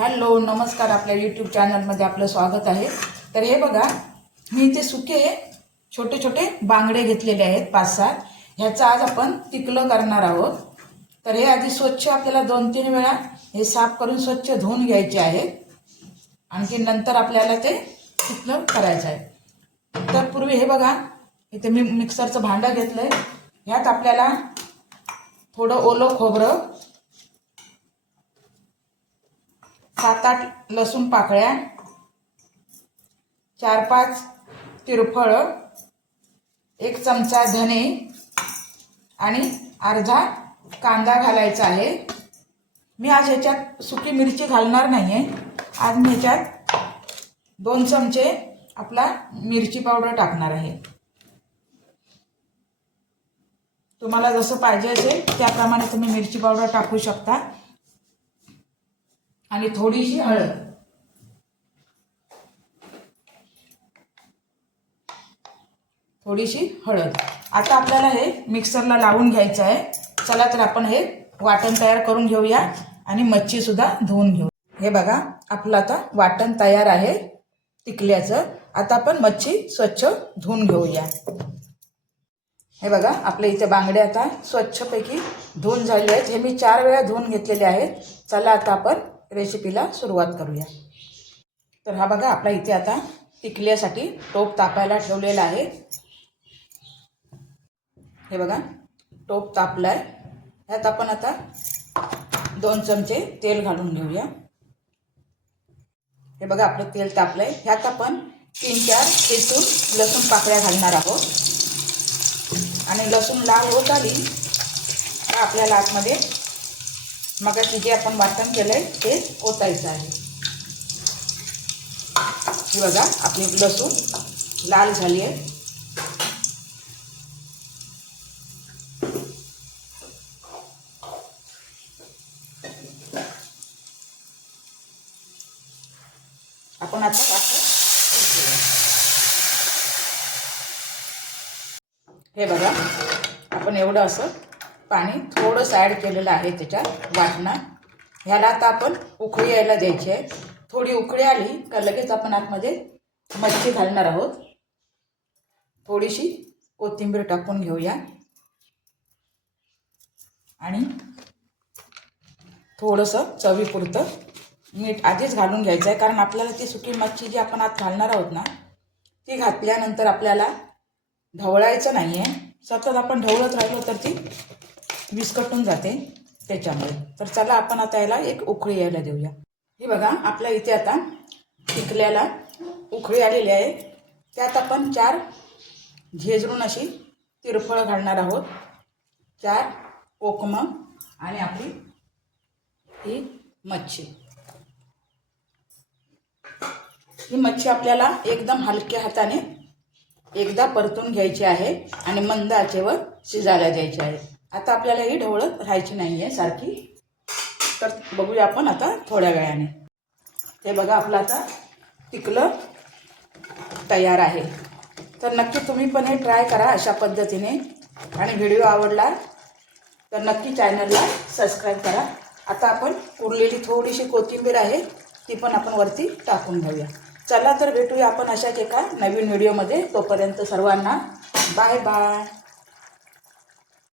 Hello नमस्कार, आपल्या YouTube चॅनलमध्ये आपलं स्वागत आहे। तर हे बघा, मी इथे सुके छोटे छोटे बांगडे घेतलेले आहेत 5-6। ह्याचं आज आपण तिकलं करणार आहोत। तर हे आधी स्वच्छ आपल्याला 2-3 वेळा हे साफ करून स्वच्छ धुवून घ्यायचे आहे। आणखी नंतर आपल्याला ते तिकलं करायचं आहे। तर पूर्वी हे बघा, इथे मी मिक्सरचं भांडं घेतलंय। ह्यात आपल्याला थोडं ओलं खोबरं, 7-8 लसूण पाकळ्या, 4-5 तिरफळ, 1 चमचा धने आणि अर्धा कांदा घालायचा आहे। मी आज ह्याच्यात सुकी मिरची घालणार नाहीये। आज मी ह्याच्यात 2 चमचे आपला मिरची पावडर टाकणार आहे। तुम्हाला जसं पाहिजे असेल त्याप्रमाणे तुम्ही मिरची पावडर टाकू शकता। आणि थोडीशी हळद, आता आपल्याला हे मिक्सरला लावून घ्यायचं आहे। चला तर आपण हे वाटण तयार करून घेऊया आणि मच्छी सुद्धा धुवून घेऊ। हे बघा, आपलं आता वाटण तयार आहे तिकल्याचं। आता आपण मच्छी स्वच्छ धुवून घेऊया। हे बघा, आपल्या इथे बांगडे आता स्वच्छपैकी धुवून झाले आहेत। हे मी 4 वेळा धुवून घेतलेले आहेत। चला आता आपण रेसिपीला सुरुवात करूया। तर हा बघा, आपल्या इथे आता टिकल्यासाठी टोप तापायला ठेवलेला आहे। हे बघा, टोप तापलाय। ह्यात आपण आता 2 चमचे तेल घालून घेऊया। हे बघा, आपलं तेल तापलंय। ह्यात आपण 3-4 ठेचून लसूण पाकळ्या घालणार आहोत। आणि लसूण लाल होत आली तर आपल्याला आतमध्ये मगाशी जे आपण वाटण केलंय ते ओतायचं आहे। हे बघा, आपली लसूण लाल झाली आहे। आपण आता हे बघा, आपण एवढं असं पाणी थोडंसं ॲड केलेलं आहे त्याच्यात वाटणं। ह्याला आता आपण उकळी यायला द्यायची आहे। थोडी उकळी आली का लगेच आपण आतमध्ये मच्छी घालणार आहोत। थोडीशी कोथिंबीर टाकून घेऊया आणि थोडंसं चवीपुरतं मीठ आधीच घालून घ्यायचं आहे। कारण आपल्याला ती सुकी मच्छी जी आपण आत घालणार आहोत ना, ती घातल्यानंतर आपल्याला ढवळायचं नाही आहे। सतत आपण ढवळत राहिलो तर ती विस्कटून जाते त्याच्यामुळे। तर चला आपण आता याला एक उकळी यायला देऊया। हे बघा, आपल्या इथे आता टिकल्याला उकळी आलेली आहे। त्यात आपण 4 झेजरून अशी तिरफळ घालणार आहोत, 4 कोकमं आणि आपली ही मच्छी। ही मच्छी आपल्याला एकदम हलक्या हाताने एकदा परतून घ्यायची आहे आणि मंद आचेवर शिजायला द्यायची आहे। आता आपल्याला ही ढवळत राहायची नाही आहे सारखी। तर बघूया आपण आता थोड्या वेळाने। हे बघा, आपलं आता तिकलं तयार आहे। तर नक्की तुम्ही पण हे ट्राय करा अशा पद्धतीने। आणि व्हिडिओ आवडला तर नक्की चॅनलला सबस्क्राईब करा। आता आपण उरलेली थोडीशी कोथिंबीर आहे ती पण आपण वरती टाकून घेऊया। चला तर भेटूया आपण अशाच एका नवीन व्हिडिओमध्ये। तोपर्यंत सर्वांना बाय बाय।